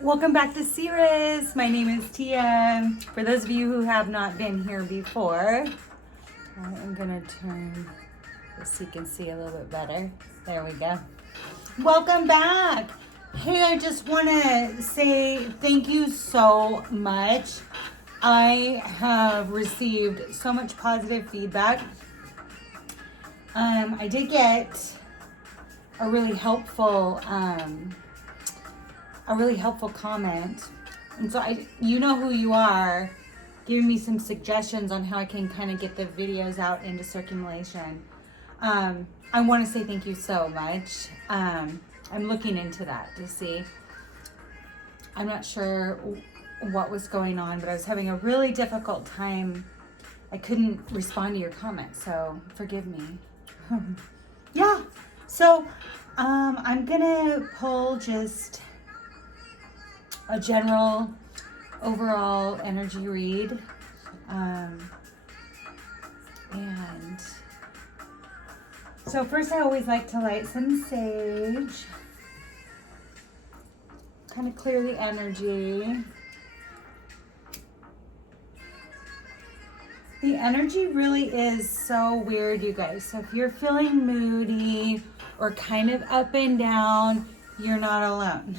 Welcome back to Cirrus. My name is Tia. For those of you who have not been here before, I'm gonna turn this so you can see a little bit better. There we go. Welcome back. Hey, I just want to say thank you so much. I have received so much positive feedback. I did get a really helpful comment, and so you know who you are, giving me some suggestions on how I can kind of get the videos out into circulation. I want to say thank you so much. I'm looking into that to see. I'm not sure what was going on, but I was having a really difficult time. I couldn't respond to your comments, so forgive me. Yeah, so I'm gonna pull just a general overall energy read, and so first I always like to light some sage, kind of clear the energy. The energy really is so weird, you guys. So if you're feeling moody or kind of up and down, you're not alone.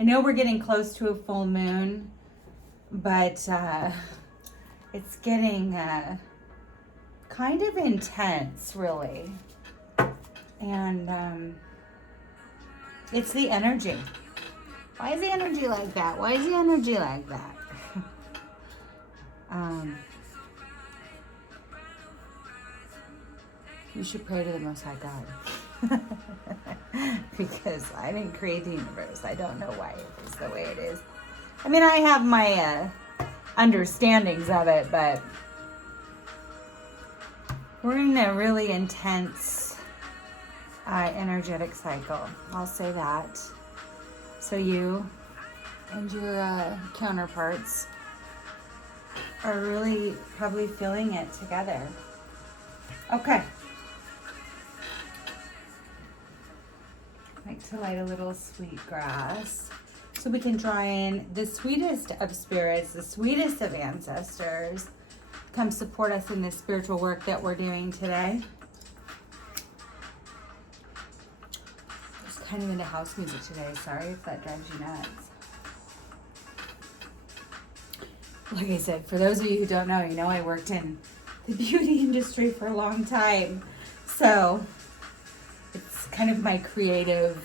I know we're getting close to a full moon, but it's getting kind of intense, really. And it's the energy. Why is the energy like that? Why is the energy like that? You should pray to the Most High God. Because I didn't create the universe. I don't know why it is the way it is. I mean, I have my understandings of it, but we're in a really intense energetic cycle. I'll say that. So you and your counterparts are really probably feeling it together. Okay. I like to light a little sweet grass so we can draw in the sweetest of spirits, the sweetest of ancestors, come support us in this spiritual work that we're doing today. I'm just kind of into house music today. Sorry if that drives you nuts. Like I said, for those of you who don't know, you know I worked in the beauty industry for a long time. So it's kind of my creative.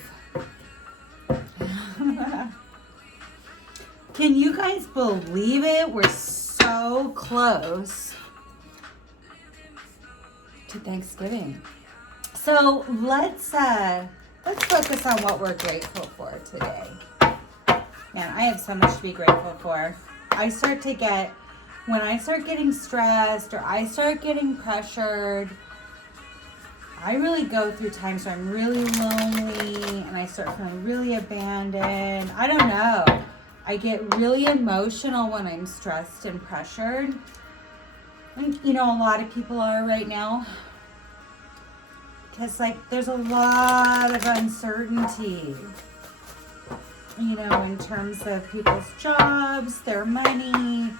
Can you guys believe it? We're so close to Thanksgiving. So let's focus on what we're grateful for today. Man, I have so much to be grateful for. When I start getting stressed or I start getting pressured, I really go through times where I'm really lonely and I start feeling really abandoned. I don't know. I get really emotional when I'm stressed and pressured. And, you know, a lot of people are right now. Because, there's a lot of uncertainty, you know, in terms of people's jobs, their money.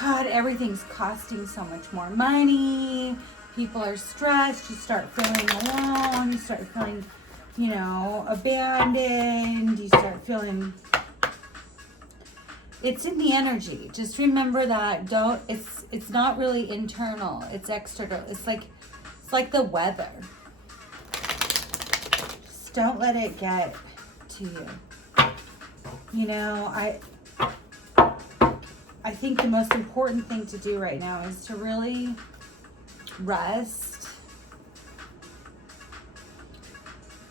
God, everything's costing so much more money. People are stressed. You start feeling alone. You start feeling, you know, abandoned. You start feeling... It's in the energy. Just remember that. It's not really internal. It's external. It's like the weather. Just don't let it get to you. You know, I think the most important thing to do right now is to really rest.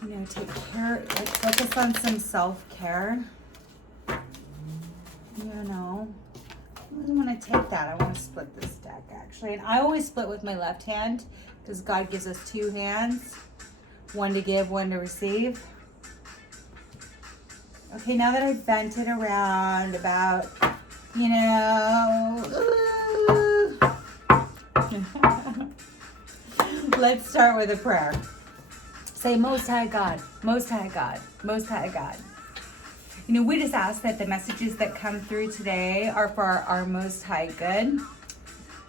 You know, take care, focus on some self-care. You know, I want to take that. I want to split this deck, actually. And I always split with my left hand because God gives us two hands. One to give, one to receive. Okay, now that I've bent it around about, you know, let's start with a prayer. Say, Most High God, Most High God, Most High God. You know, we just ask that the messages that come through today are for our Most High good.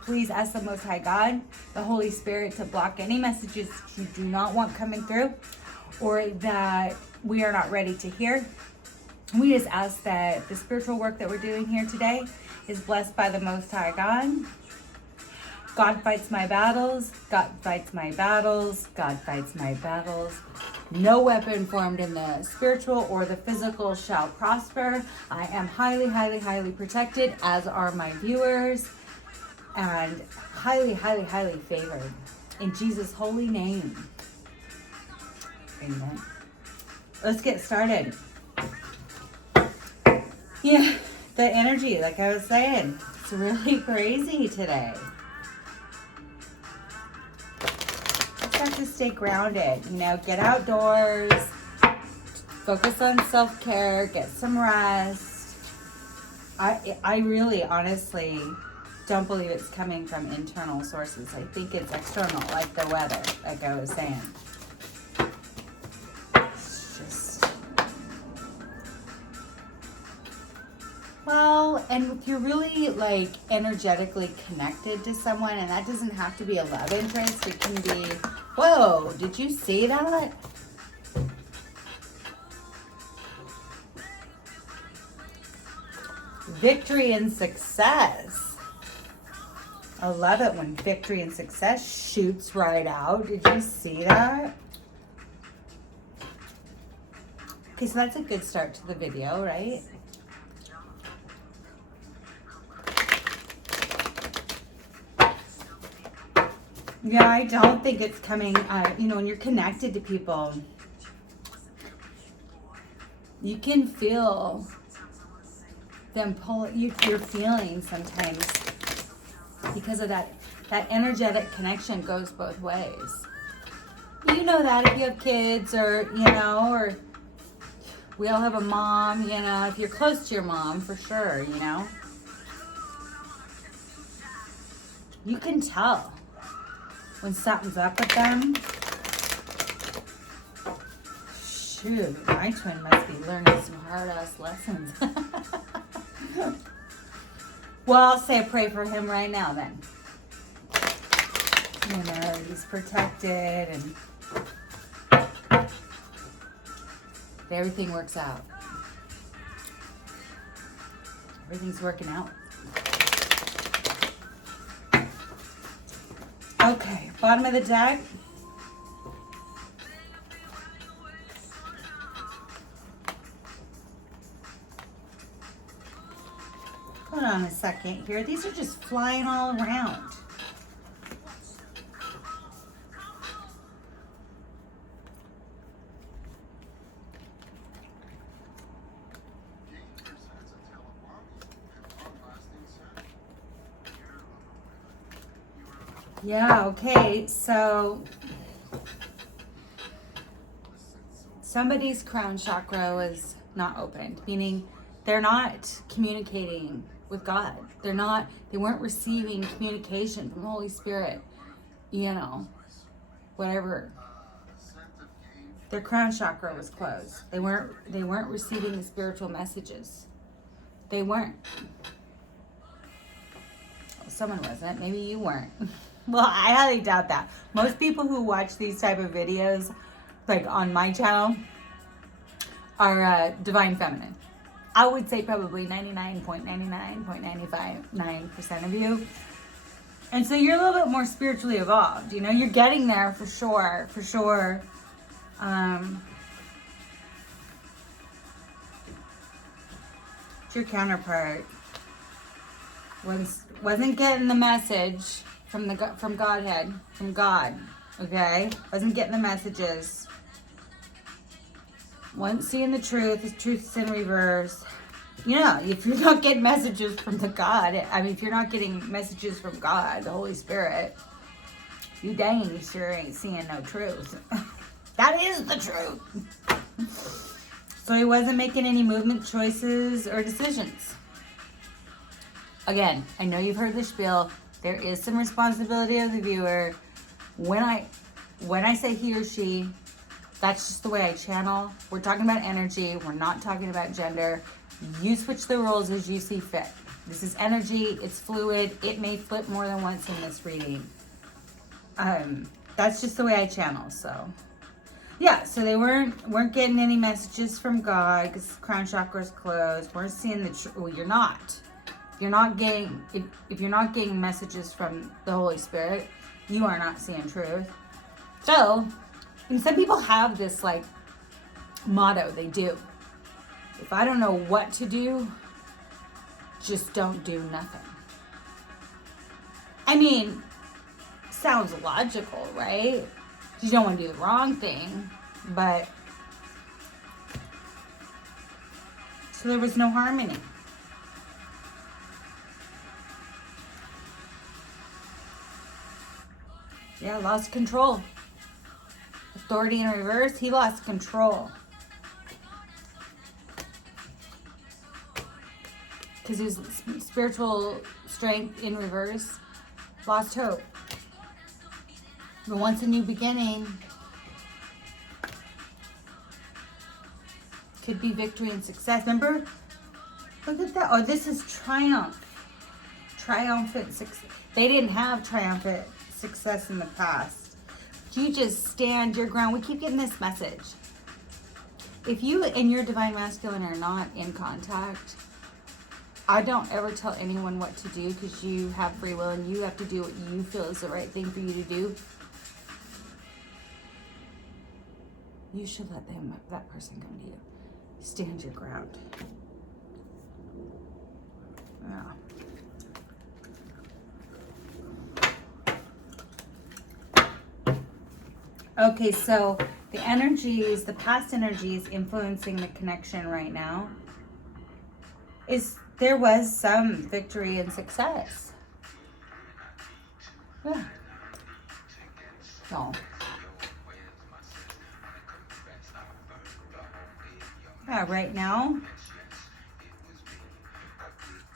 Please ask the Most High God, the Holy Spirit, to block any messages you do not want coming through or that we are not ready to hear. We just ask that the spiritual work that we're doing here today is blessed by the Most High God. God fights my battles. God fights my battles. God fights my battles. No weapon formed in the spiritual or the physical shall prosper. I am highly, highly, highly protected, as are my viewers, and highly, highly, highly favored. In Jesus' holy name. Amen. Let's get started. Yeah, the energy, like I was saying, it's really crazy today. Just have to stay grounded, you know, get outdoors, focus on self-care, get some rest. I really, honestly, don't believe it's coming from internal sources. I think it's external, like the weather, like I was saying. It's just... Well, and if you're really, like, energetically connected to someone, and that doesn't have to be a love interest, it can be, whoa, did you see that? Victory and success. I love it when victory and success shoots right out. Did you see that? Okay, so that's a good start to the video, right? Yeah, I don't think it's coming, you know, when you're connected to people, you can feel them pull your feelings sometimes because of that energetic connection goes both ways. You know that if you have kids or, you know, or we all have a mom, you know, if you're close to your mom, for sure, you know. You can tell when something's up with them. Shoot, my twin must be learning some hard-ass lessons. Well, I'll say pray for him right now then. You know, he's protected and everything works out. Everything's working out. Okay, bottom of the deck. Hold on a second here. These are just flying all around. Yeah, okay, so somebody's crown chakra was not opened, meaning they're not communicating with God. They weren't receiving communication from the Holy Spirit, you know, whatever. Their crown chakra was closed. They weren't receiving the spiritual messages. They weren't. Well, someone wasn't. Maybe you weren't. Well, I highly doubt that. Most people who watch these type of videos, like on my channel, are divine feminine. I would say probably 99.99.959% of you. And so you're a little bit more spiritually evolved. You know, you're getting there for sure, for sure. Your counterpart wasn't getting the message from Godhead, from God, okay? Wasn't getting the messages. Wasn't seeing the truth's in reverse. You know, if you're not getting messages from the God, I mean, if you're not getting messages from God, the Holy Spirit, you dang sure ain't seeing no truth. That is the truth. So he wasn't making any movement choices or decisions. Again, I know you've heard the spiel. There is some responsibility of the viewer. When I say he or she, That's just the way I channel. We're talking about energy. We're not talking about gender. You switch the roles as you see fit. This is energy. It's fluid. It may flip more than once in this reading. That's just the way I channel. So, yeah. So they weren't getting any messages from God because crown chakra is closed. We're seeing the well, you're not. You're not getting if you're not getting messages from the Holy Spirit, you are not seeing truth. So, and some people have this like motto. They do. If I don't know what to do, just don't do nothing. I mean, sounds logical, right? You don't want to do the wrong thing, but so there was no harmony. Yeah, lost control. Authority in reverse, he lost control. Because his spiritual strength in reverse lost hope. But once a new beginning, could be victory and success. Remember? Look at that. Oh, this is triumph. Triumphant success. They didn't have triumphant success in the past. You just stand your ground. We keep getting this message. If you and your divine masculine are not in contact, I don't ever tell anyone what to do because you have free will and you have to do what you feel is the right thing for you to do. You should let that person come to you. Stand your ground. Yeah. Okay, so the energies, the past energies influencing the connection right now is there was some victory and success. Yeah. So. Yeah, right now,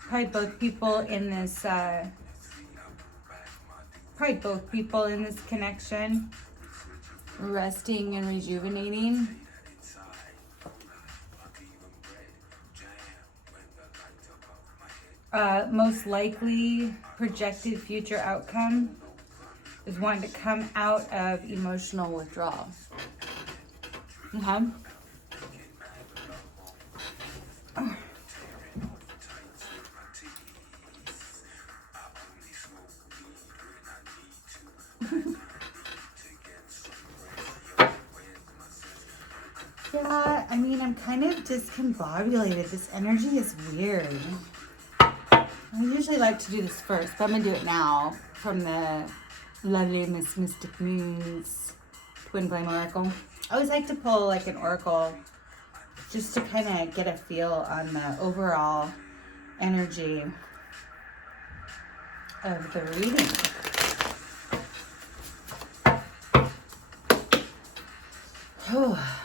probably both people in this connection, resting and rejuvenating. Most likely projected future outcome is wanting to come out of emotional withdrawal. Okay. Yeah, I mean, I'm kind of discombobulated. This energy is weird. I usually like to do this first, but I'm going to do it now from the lovely Miss Mystic Moon's Twin Flame Oracle. I always like to pull like an oracle just to kind of get a feel on the overall energy of the reading. Oh.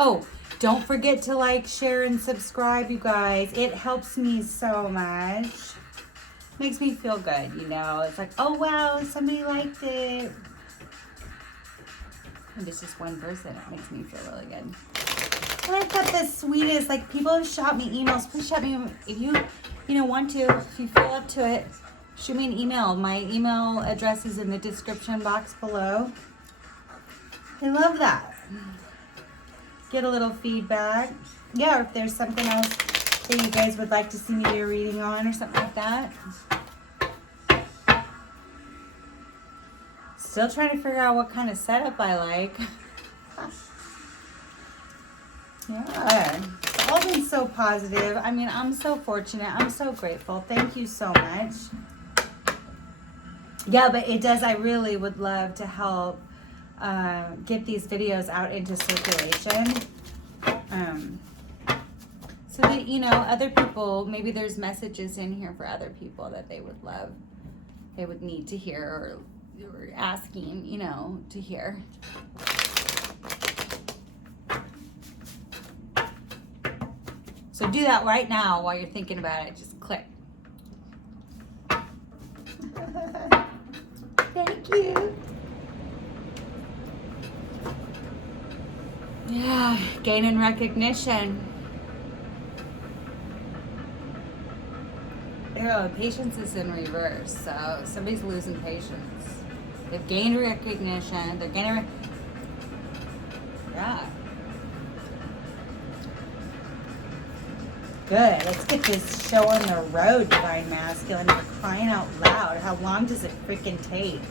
Oh, don't forget to like, share, and subscribe, you guys. It helps me so much. Makes me feel good, you know. It's like, oh, wow, somebody liked it. And it's just one person. It makes me feel really good. And I've got the sweetest, like, people have shot me emails. Please shoot me if you want to. If you feel up to it, shoot me an email. My email address is in the description box below. I love that. Get a little feedback. Yeah, or if there's something else that you guys would like to see me do a reading on or something like that. Still trying to figure out what kind of setup I like. Yeah, it's all been so positive. I mean, I'm so fortunate. I'm so grateful. Thank you so much. Yeah, but it does. I really would love to help get these videos out into circulation, so that, you know, other people, maybe there's messages in here for other people that they would love, they would need to hear, or asking, you know, to hear. So do that right now while you're thinking about it. Just click. Thank you. Yeah, gaining recognition. Oh, patience is in reverse, so somebody's losing patience. They've gained recognition. They're gaining. Yeah. Good. Let's get this show on the road, Divine Masculine. For crying out loud. How long does it freaking take?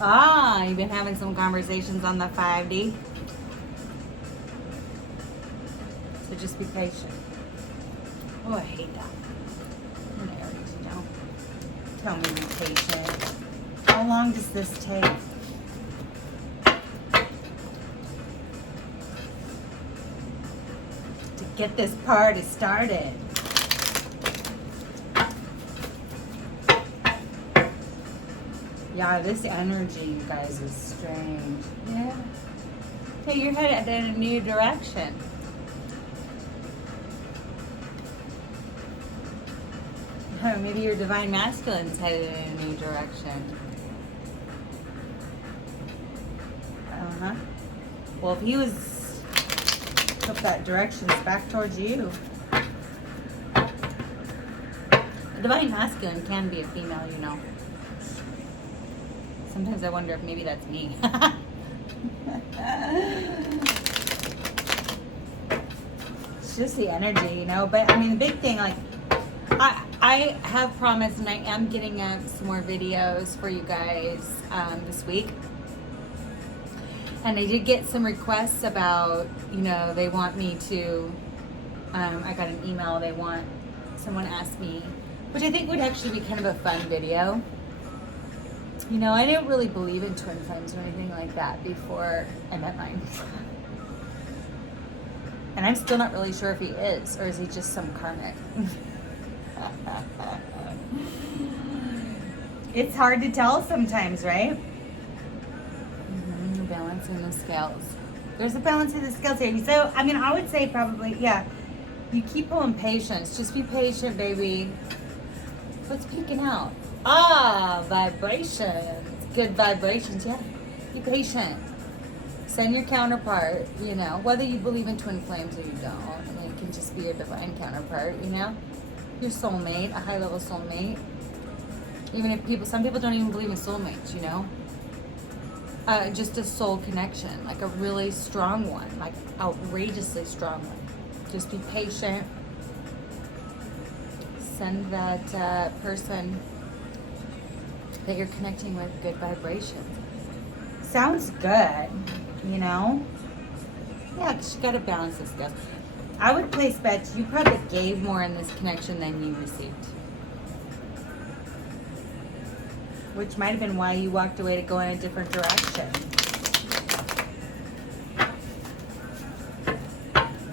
Ah, you've been having some conversations on the 5D. So just be patient. Oh, I hate that. I'm an Aries, you know. Tell me to be patient. How long does this take? To get this party started. Yeah, this energy, you guys, is strange. Yeah. Hey, you're headed in a new direction. Maybe your Divine Masculine's headed in a new direction. Uh-huh. Well, if he took that direction, it's back towards you. A Divine Masculine can be a female, you know. Sometimes I wonder if maybe that's me. It's just the energy, you know. But, I mean, the big thing, like, I have promised, and I am getting up some more videos for you guys this week. And I did get some requests about, you know, they want me to, I got an email, someone asked me, which I think would actually be kind of a fun video. You know, I didn't really believe in twin flames or anything like that before I met mine. And I'm still not really sure if he is, or is he just some karmic? It's hard to tell sometimes, right? Balancing the scales. There's a balance in the scales here. So, I mean, I would say probably, yeah, you keep pulling patience. Just be patient, baby. What's peeking out? Ah, vibrations. Good vibrations, yeah. Be patient. Send your counterpart, you know, whether you believe in twin flames or you don't. And it can just be your divine counterpart, you know? Your soulmate, a high-level soulmate. Even if some people don't even believe in soulmates, you know? Just a soul connection, like a really strong one, like outrageously strong one. Just be patient. Send that person that you're connecting with good vibrations. Sounds good, you know? Yeah, because you got to balance the scales. I would place bets. You probably gave more in this connection than you received. Which might have been why you walked away to go in a different direction.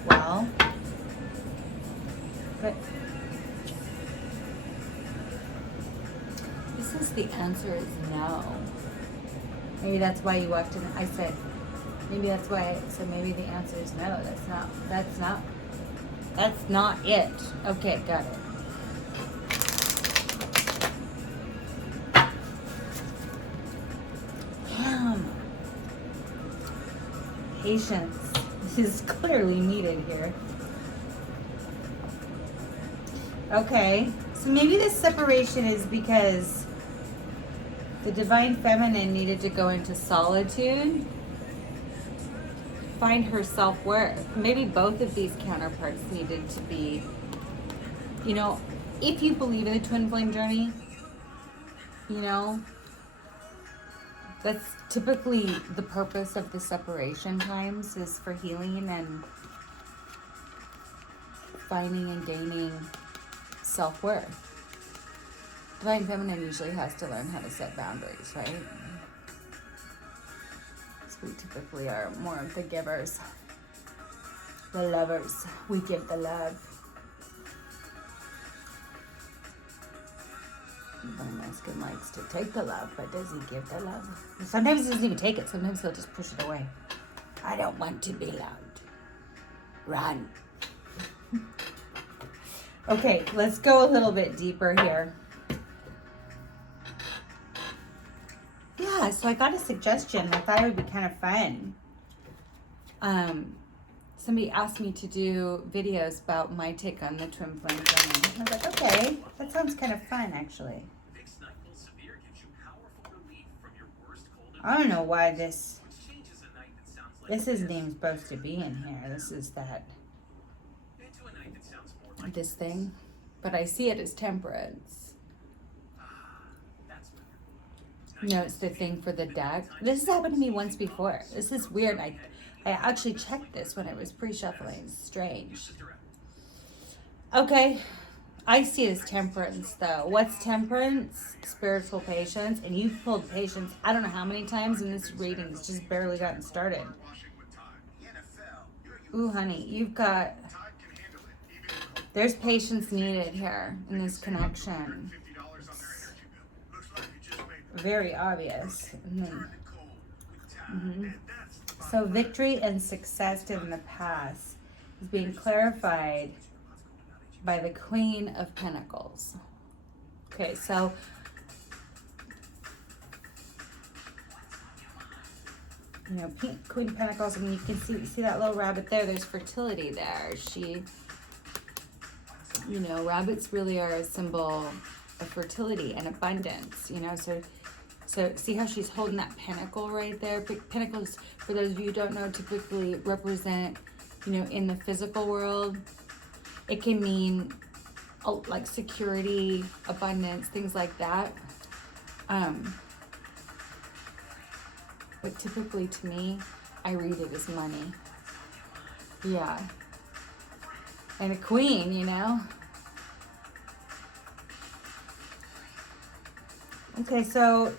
Well, but this is the answer is no. Maybe that's why you walked in. I said, maybe that's why I said maybe the answer is no. That's not it. Okay, got it. Patience is clearly needed here. Okay, so maybe this separation is because the divine feminine needed to go into solitude, find her self-worth. Maybe both of these counterparts needed to be, you know, if you believe in the twin flame journey, you know, that's typically the purpose of the separation times, is for healing and finding and gaining self-worth. Divine feminine usually has to learn how to set boundaries, right? So we typically are more of the givers, the lovers. We give the love. Divine masculine likes to take the love, but does he give the love? Sometimes he doesn't even take it. Sometimes he'll just push it away. I don't want to be loved. Run. Okay, let's go a little bit deeper here. Yeah, so I got a suggestion. I thought it would be kind of fun. Somebody asked me to do videos about my take on the twin flame journey. I was like, okay, that sounds kind of fun, actually. I don't know why this is name's supposed to be in here. This is this thing, but I see it as temperance. No, it's the thing for the deck. This has happened to me once before. This is weird. I actually checked this when I was pre-shuffling. It's strange. Okay. I see it as temperance, though. What's temperance? Spiritual patience. And you've pulled patience I don't know how many times, and this reading has just barely gotten started. Ooh, honey, you've got... There's patience needed here in this connection. It's very obvious. So victory and success in the past is being clarified by the Queen of Pentacles. Okay, so you know, Queen of Pentacles, I mean, you can see that little rabbit there. There's fertility there. She, you know, rabbits really are a symbol of fertility and abundance, you know, so see how she's holding that pentacle right there? Pentacles, for those of you who don't know, typically represent, you know, in the physical world, it can mean like security, abundance, things like that. But typically to me, I read it as money. Yeah. And a queen, you know? Okay, so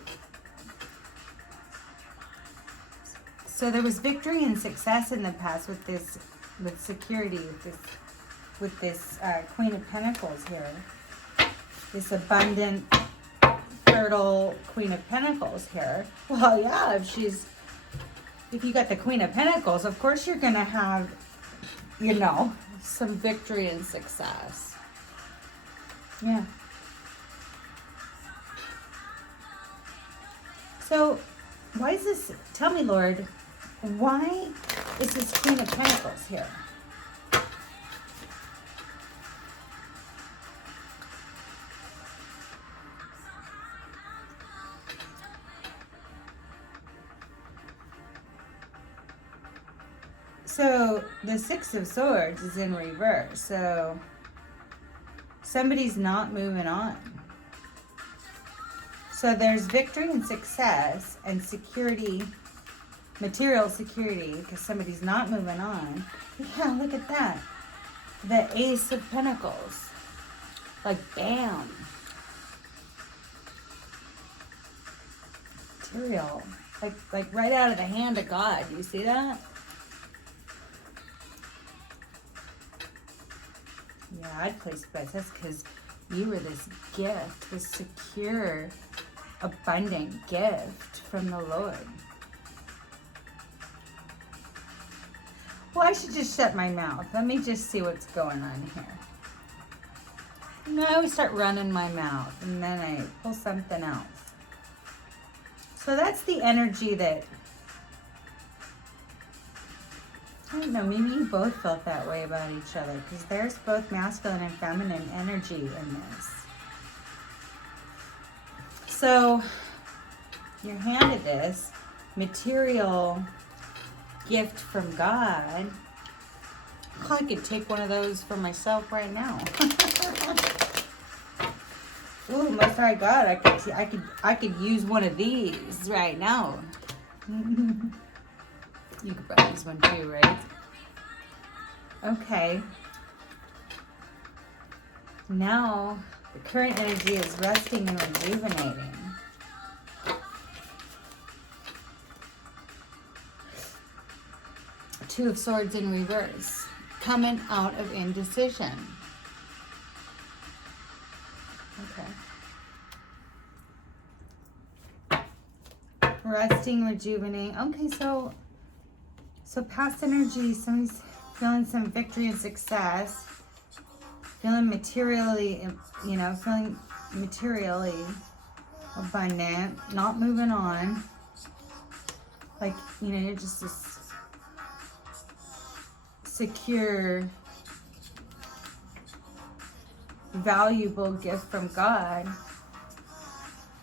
there was victory and success in the past with security, with this Queen of Pentacles here. This abundant, fertile Queen of Pentacles here. Well, yeah, if you got the Queen of Pentacles, of course you're gonna have, you know, some victory and success. Yeah. So, why is this, tell me, Lord, why is this Queen of Pentacles here? So, the Six of Swords is in reverse, so somebody's not moving on. So there's victory and success and security, material security, because somebody's not moving on. Yeah, look at that. The Ace of Pentacles. Like, bam. Material. Like right out of the hand of God. You see that? Yeah, I'd place bets. That's because you were this gift, this secure, abundant gift from the Lord. Well, I should just shut my mouth. Let me just see what's going on here. You know, I always start running my mouth, and then I pull something else. So that's the energy that, I don't know, maybe you both felt that way about each other, because there's both masculine and feminine energy in this. So you're handed this material gift from God. Oh, I could take one of those for myself right now. Ooh, most high God, I could use one of these right now. You could probably use one too, right? Okay. Now, the current energy is resting and rejuvenating. Two of Swords in reverse. Coming out of indecision. Okay. Resting, rejuvenating. Okay, so past energy, somebody's feeling some victory and success. feeling materially, you know, feeling materially abundant, not moving on. Like, you know, you're just this secure, valuable gift from God.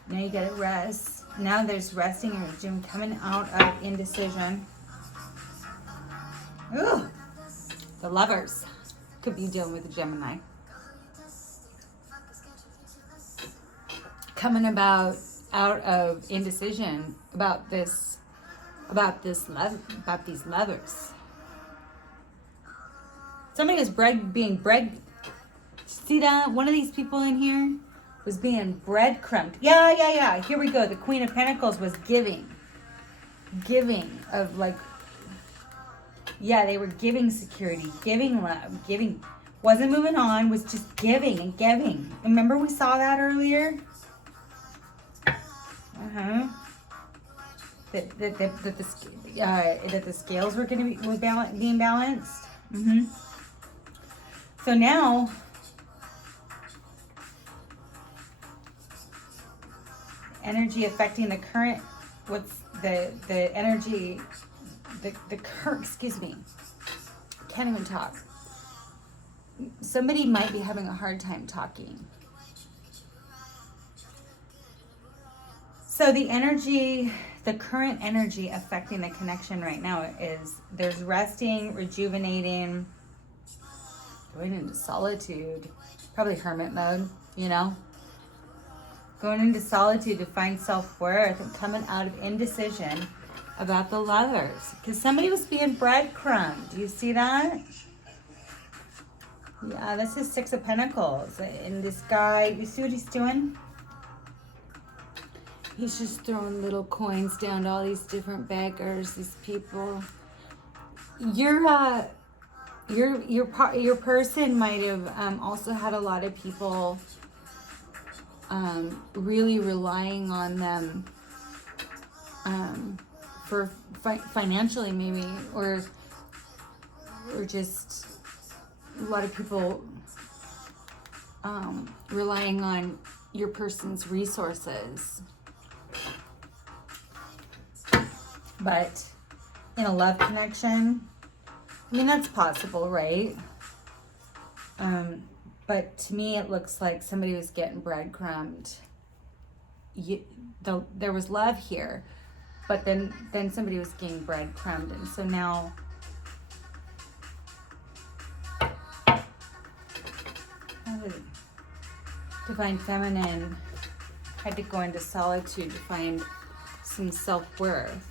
Now you gotta rest. Now there's resting and regime coming out of indecision. Ooh, the Lovers could be dealing with a Gemini. Coming out of indecision about these lovers. Somebody was being bread. See that? One of these people in here was being breadcrumbed. Yeah. Here we go. The Queen of Pentacles was giving of like, yeah, they were giving security, giving love, giving. Wasn't moving on, was just giving and giving. Remember we saw that earlier? That the scales were going to be being balanced. So now, energy affecting the current. What's the energy? The current. Excuse me. Can't even talk. Somebody might be having a hard time talking. So the energy, the current energy affecting the connection right now is there's resting, rejuvenating, going into solitude, probably hermit mode, you know? Going into solitude to find self-worth and coming out of indecision about the Lovers. Because somebody was being breadcrumbed. Do you see that? Yeah, this is Six of Pentacles. And this guy, you see what he's doing? He's just throwing little coins down to all these different beggars, these people. Your person might have also had a lot of people really relying on them for financially maybe, or just a lot of people relying on your person's resources. But in a love connection, I mean, that's possible, right? But to me, it looks like somebody was getting breadcrumbed. There was love here, but then somebody was getting breadcrumbed. And so now, Divine Feminine had to go into solitude to find some self-worth,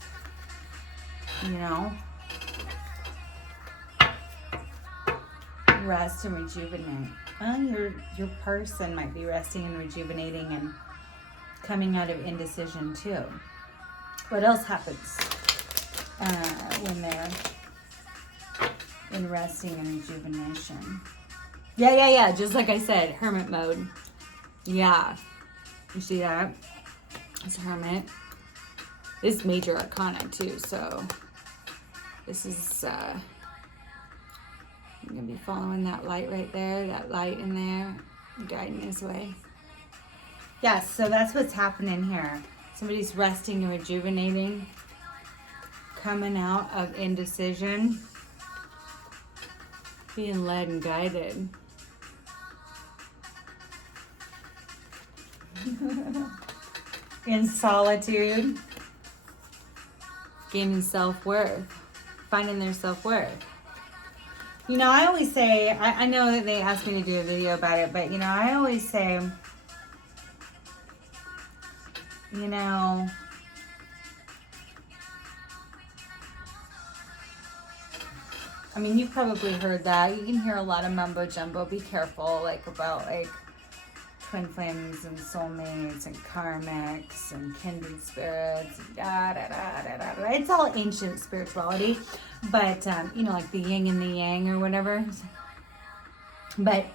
you know? Rest and rejuvenate. Well, your person might be resting and rejuvenating and coming out of indecision too. What else happens when they're in resting and rejuvenation? Yeah. Just like I said, hermit mode. Yeah. You see that? It's hermit. This is major arcana too, so this is I'm gonna be following that light right there, that light in there, guiding his way. Yeah, so that's what's happening here. Somebody's resting and rejuvenating, coming out of indecision, being led and guided. In solitude, gaining self-worth, finding their self-worth. You know, I always say, I know that they asked me to do a video about it, but, you know, I always say, you know, I mean, you've probably heard that. You can hear a lot of mumbo jumbo. Be careful, like, about, like, twin flames and soulmates and karmics and kindred spirits. It's all ancient spirituality, but you know, like the yin and the yang or whatever. But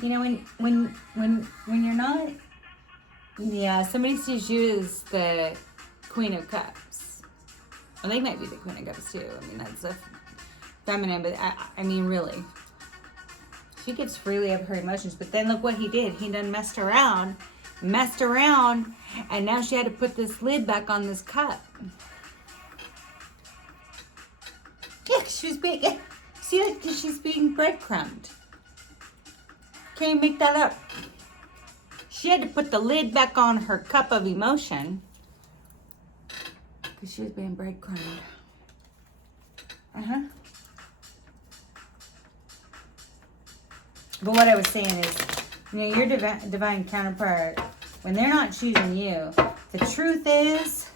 you know, when you're not, yeah, somebody sees you as the Queen of Cups. Well, they might be the Queen of Cups too. I mean, that's a feminine, but I mean, really. She gives freely of her emotions, but then look what he did. He done messed around, and now she had to put this lid back on this cup. Yeah, she was being, see, like, she's being breadcrumbed. Can't even make that up. She had to put the lid back on her cup of emotion because she was being breadcrumbed. But what I was saying is, you know, your divine counterpart, when they're not choosing you, the truth is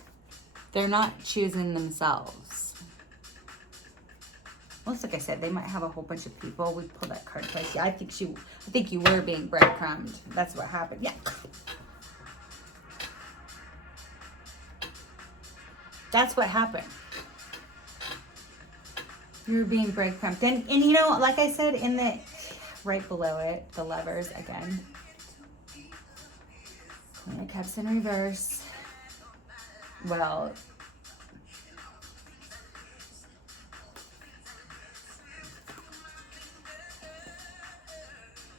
they're not choosing themselves. Well, like I said, they might have a whole bunch of people. We pulled that card twice. Yeah, I think you were being breadcrumbed. That's what happened. Yeah. That's what happened. You were being breadcrumbed. And you know, like I said, in the right below it, the Lovers again. Queen of Cups in reverse. Well,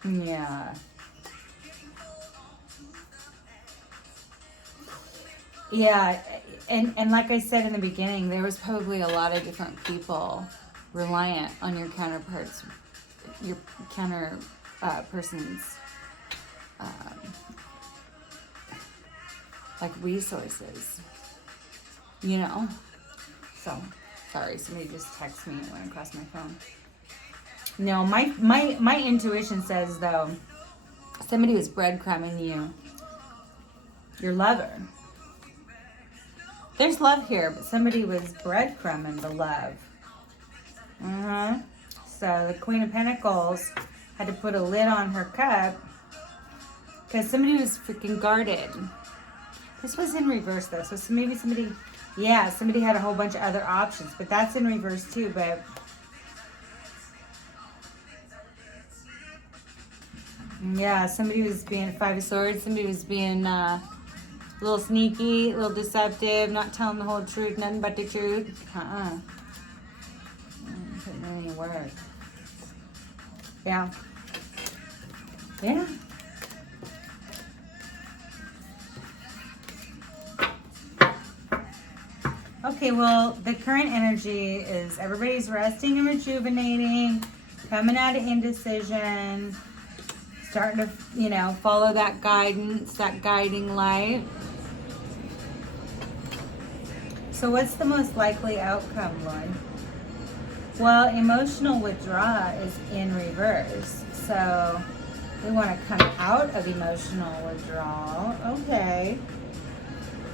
yeah. Yeah, and like I said in the beginning, there was probably a lot of different people reliant on your counterparts, your counter person's like resources, you know. So sorry, somebody just texted me and it went across my phone. No, my intuition says though, somebody was breadcrumbing you, your lover. There's love here, but somebody was breadcrumbing the love. So the Queen of Pentacles had to put a lid on her cup because somebody was freaking guarded. This was in reverse though, so maybe somebody had a whole bunch of other options, but that's in reverse too. But yeah, somebody was being Five of Swords. Somebody was being a little sneaky, a little deceptive, not telling the whole truth, nothing but the truth. Putting any work. Yeah. Yeah. Okay, well, the current energy is everybody's resting and rejuvenating, coming out of indecision, starting to, you know, follow that guidance, that guiding light. So what's the most likely outcome, Lord? Well, emotional withdrawal is in reverse. So we want to come out of emotional withdrawal. Okay.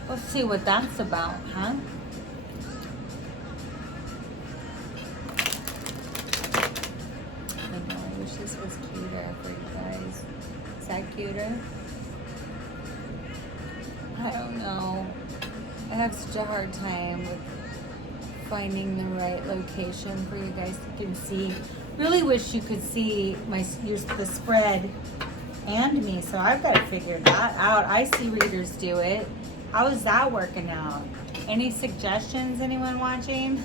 Let's see what that's about, huh? I know, I wish this was cuter for you guys. Is that cuter? I don't know. I have such a hard time with finding the right location for you guys to see. Really wish you could see the spread and me, so I've got to figure that out. I see readers do it. How is that working out? Any suggestions, anyone watching?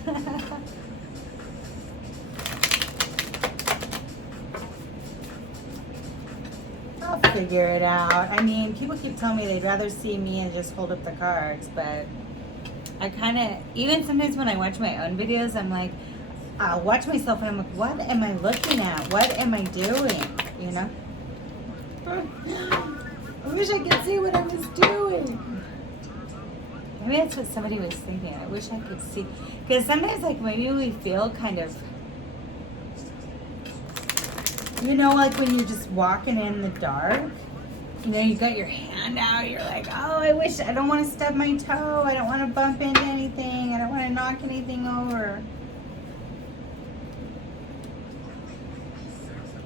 I'll figure it out. I mean, people keep telling me they'd rather see me and just hold up the cards, but I kind of, even sometimes when I watch my own videos, I'm like, I'll watch myself and I'm like, what am I looking at? What am I doing? You know? I wish I could see what I was doing. Maybe that's what somebody was thinking. I wish I could see. Because sometimes, like, maybe we feel kind of, you know, like when you're just walking in the dark, you know, you got your hand out, you're like, oh, I don't want to stub my toe, I don't want to bump into anything, I don't want to knock anything over.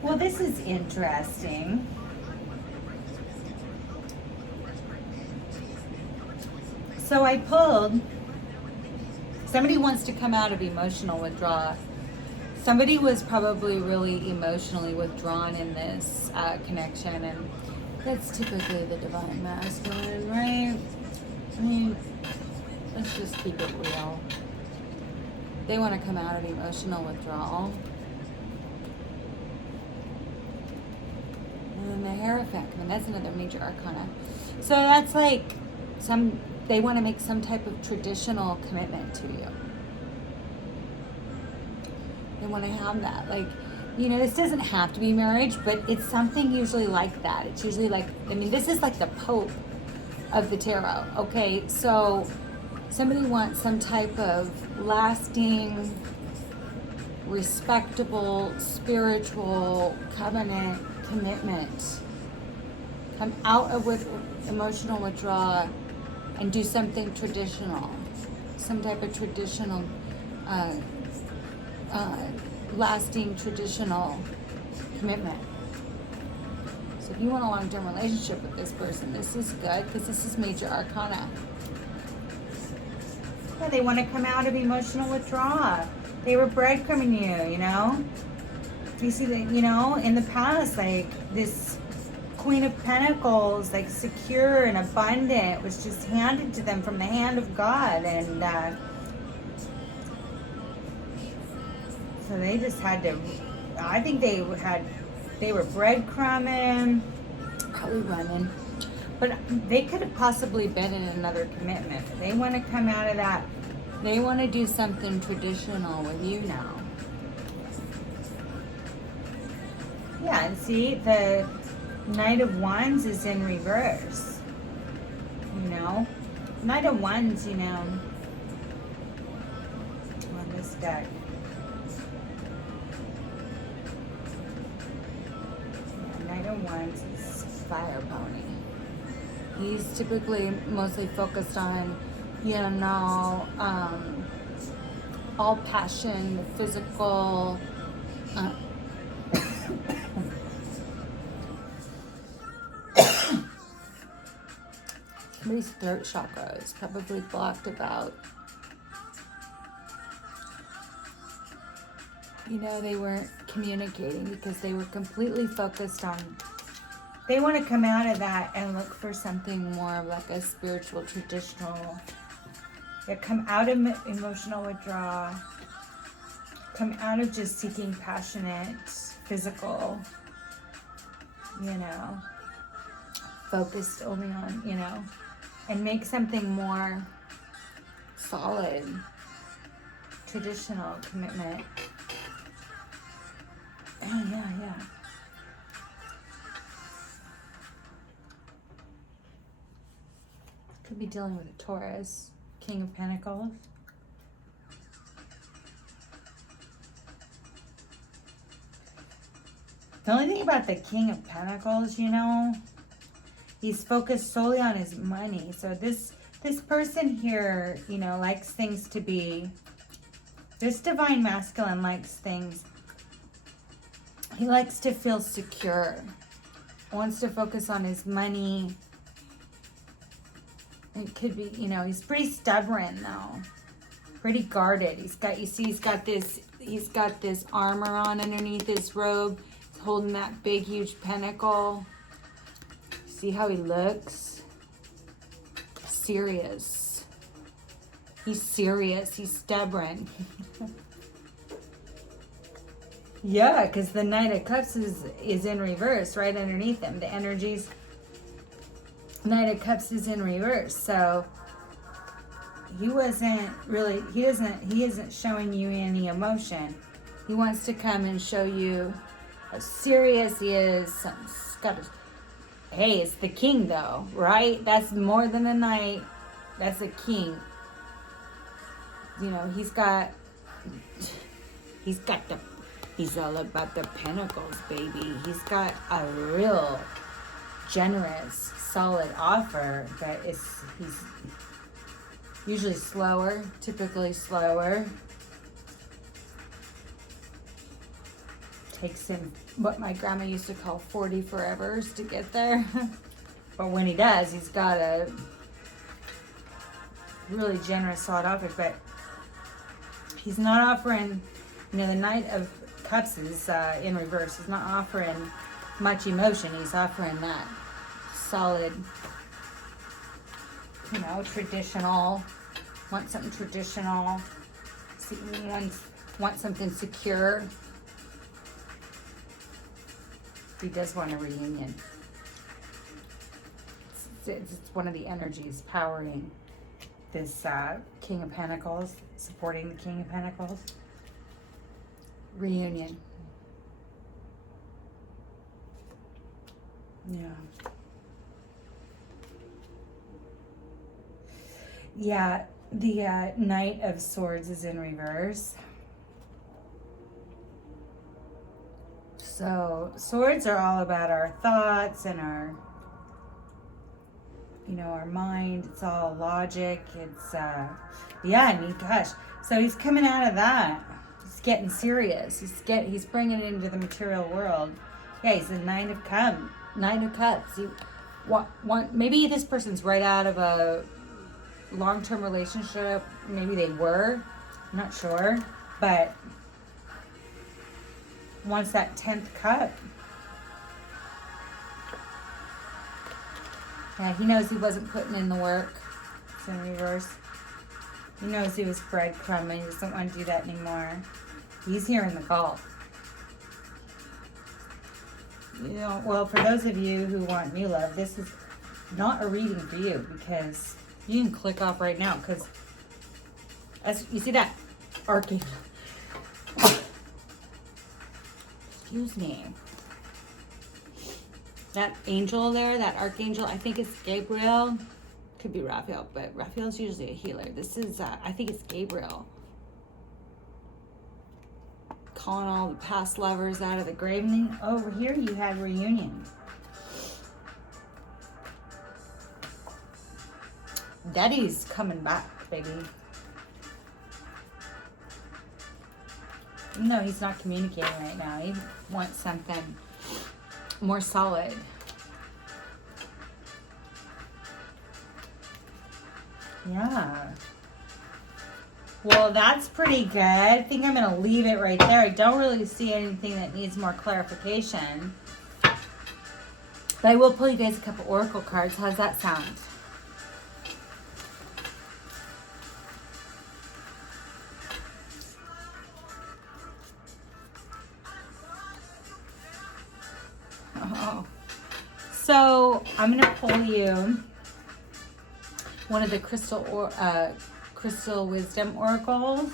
Well, this is interesting. So I pulled, somebody wants to come out of emotional withdrawal. Somebody was probably really emotionally withdrawn in this connection, and that's typically the divine masculine, right? I mean, Let's just keep it real. They want to come out of emotional withdrawal. And then the Hierophant, and that's another major arcana. So that's like they want to make some type of traditional commitment to you. They want to have that. Like, you know, this doesn't have to be marriage, but it's something usually like that. It's usually like, I mean, this is like the Pope of the tarot. Okay, so somebody wants some type of lasting, respectable, spiritual covenant commitment. Come out of with emotional withdrawal and do something traditional, some type of traditional, lasting traditional commitment. So if you want a long-term relationship with this person, this is good because this is major arcana. Yeah, they want to come out of emotional withdrawal. They were breadcrumbing you, you know? You see that, you know, in the past, like this Queen of Pentacles, like secure and abundant, was just handed to them from the hand of God. And so they just had to, I think they were breadcrumbing, probably running. But they could have possibly been in another commitment. They want to come out of that. They want to do something traditional with you now. Yeah, and see, the Knight of Wands is in reverse. You know? Knight of Wands, you know, on this deck. Yeah, Knight of Wands is Fire Pony. He's typically mostly focused on, you know, all passion, physical, somebody's throat chakra is probably blocked about, you know, they weren't communicating because they were completely focused on, they want to come out of that and look for something more like a spiritual, traditional, come out of emotional withdrawal, come out of just seeking passionate, physical, you know, focused only on, you know, and make something more solid, traditional commitment. Yeah. Could be dealing with a Taurus, King of Pentacles. The only thing about the King of Pentacles, you know, he's focused solely on his money. So this person here, you know, likes things to be, this divine masculine likes things, he likes to feel secure, wants to focus on his money. It could be, you know, he's pretty stubborn though, pretty guarded. He's got, you see, he's got this armor on underneath his robe. He's holding that big, huge pentacle. See how he looks? Serious. He's serious. He's stubborn. Yeah, because the Knight of Cups is in reverse right underneath him. The energies, Knight of Cups is in reverse. So he wasn't really, he isn't showing you any emotion. He wants to come and show you how serious he is. Hey, it's the king though, right? That's more than a knight. That's a king. You know, he's all about the pentacles, baby. He's got a real generous, solid offer, but he's usually slower, typically slower. Takes him what my grandma used to call 40 forevers to get there. But when he does, he's got a really generous, solid offer. But he's not offering, you know, the Knight of Cups is in reverse. He's not offering much emotion. He's offering that solid, you know, traditional Want something traditional. Want something secure. He does want a reunion. It's one of the energies powering this King of Pentacles, supporting the King of Pentacles. Reunion. Yeah. Yeah, the Knight of Swords is in reverse. So, swords are all about our thoughts and our, our mind. It's all logic. It's, yeah, I mean, gosh. So he's coming out of that. He's getting serious. He's bringing it into the material world. Yeah, he's the Nine of Cups. Maybe this person's right out of a long-term relationship. Maybe they were. I'm not sure. But wants that 10th cup. Yeah, he knows he wasn't putting in the work. It's in reverse. He knows he was breadcrumbing. He doesn't want to do that anymore. He's hearing the call. Well, for those of you who want new love, this is not a reading for you, because you can click off right now, because as you see that archangel. Excuse me. That angel there, that archangel, I think it's Gabriel. Could be Raphael, but Raphael's usually a healer. This is, I think it's Gabriel. Calling all the past lovers out of the grave. And then over here you had reunion. Daddy's coming back, baby. No, he's not communicating right now. He wants something more solid. Yeah. Well, that's pretty good. I think I'm going to leave it right there. I don't really see anything that needs more clarification. But I will pull you guys a couple oracle cards. How's that sound? Oh. So I'm going to pull you one of the crystal wisdom oracles.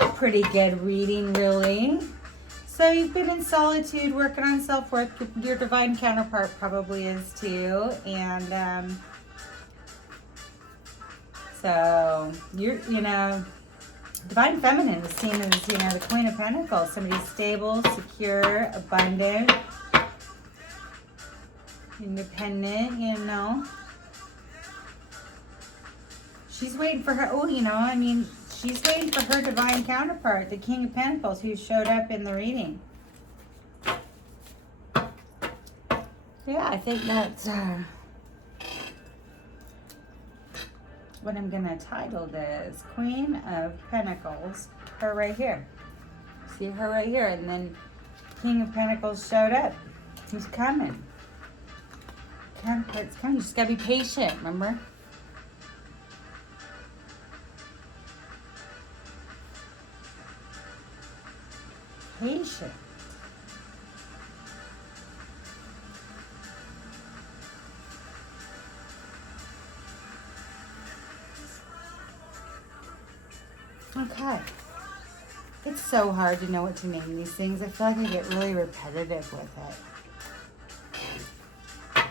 A pretty good reading, really. So you've been in solitude, working on self-worth. Your divine counterpart probably is too. And so you're, divine feminine is seen as, the Queen of Pentacles. Somebody stable, secure, abundant, independent, She's waiting for her, she's waiting for her divine counterpart, the King of Pentacles, who showed up in the reading. Yeah, I think that's what I'm going to title this. Queen of Pentacles. Her right here. See her right here. And then King of Pentacles showed up. He's coming. Counterpart's coming. You just got to be patient, remember? Patient. Okay. It's so hard to know what to name these things. I feel like I get really repetitive with it.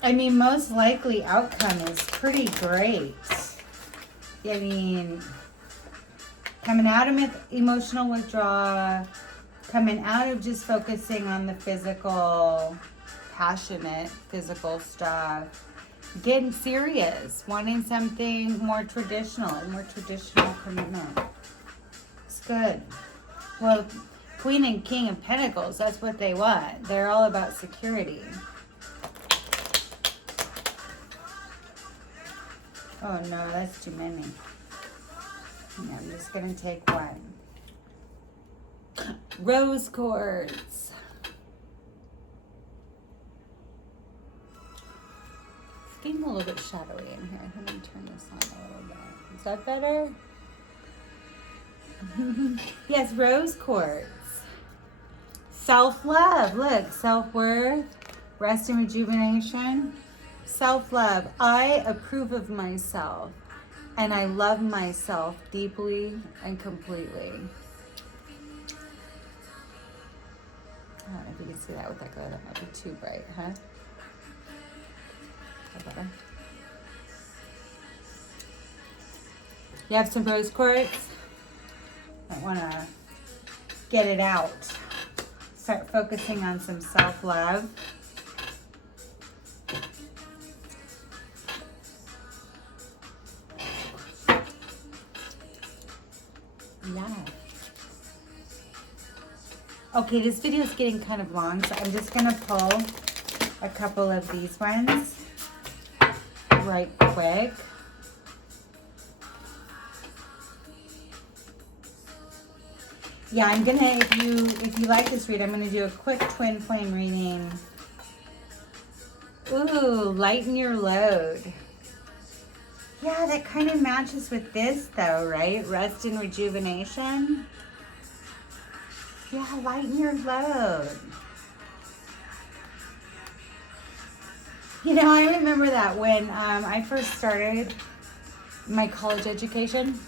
I mean, most likely outcome is pretty great. I mean, coming out of emotional withdrawal, coming out of just focusing on the physical, passionate physical stuff, getting serious, wanting something more traditional, a more traditional commitment. It's good. Well, Queen and King of Pentacles, that's what they want. They're all about security. Oh no, that's too many. No, I'm just going to take one. Rose quartz. It's getting a little bit shadowy in here. I'm going to turn this on a little bit. Is that better? Yes, rose quartz. Self-love. Look, self-worth, rest and rejuvenation. Self-love. I approve of myself, and I love myself deeply and completely. I don't know if you can see that with that color. That might be too bright, huh? Better. You have some rose quartz? I want to get it out. Start focusing on some self-love. Yeah. Okay, this video is getting kind of long, so I'm just going to pull a couple of these ones right quick. Yeah, I'm gonna, if you like this read, I'm gonna do a quick twin flame reading. Ooh, lighten your load. Yeah, that kind of matches with this though, right? Rest and rejuvenation. Yeah, lighten your load. You know, I remember that when I first started my college education,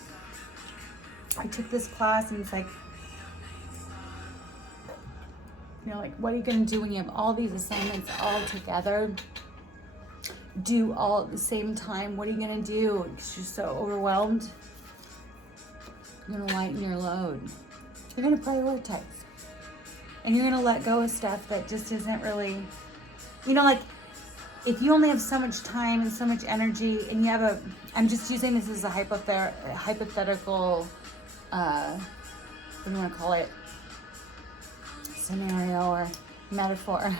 I took this class and it's like, you know, like, what are you going to do when you have all these assignments all together, do all at the same time? What are you going to do? Because you're so overwhelmed. You're going to lighten your load. You're going to prioritize. And you're going to let go of stuff that just isn't really, you know, like, if you only have so much time and so much energy and you have a, I'm just using this as a hypothetical, what do you want to call it? Scenario or metaphor.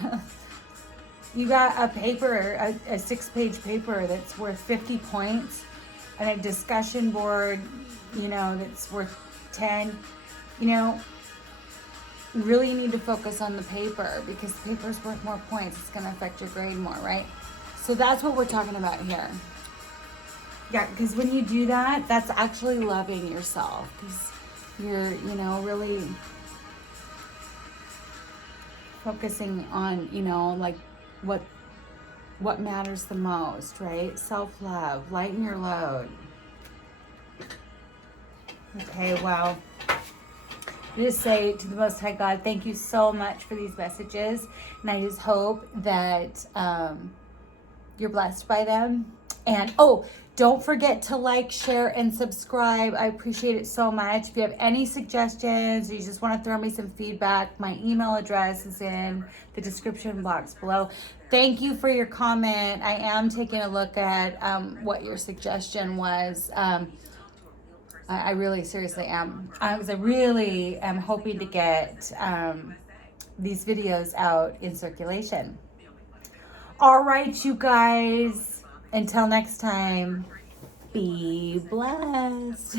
You got a paper, a 6-page paper that's worth 50 points and a discussion board, you know, that's worth 10. You know, really you need to focus on the paper because the paper's worth more points. It's going to affect your grade more, right? So that's what we're talking about here. Yeah, because when you do that, that's actually loving yourself because you're, you know, really focusing on, you know, like what matters the most, right? Self-love, lighten your load. Okay, well, I just say to the Most High God, thank you so much for these messages. And I just hope that you're blessed by them. And, oh, don't forget to like, share, and subscribe. I appreciate it so much. If you have any suggestions, or you just want to throw me some feedback, my email address is in the description box below. Thank you for your comment. I am taking a look at what your suggestion was. I really seriously am. Because I really am hoping to get these videos out in circulation. All right, you guys. Until next time, be blessed.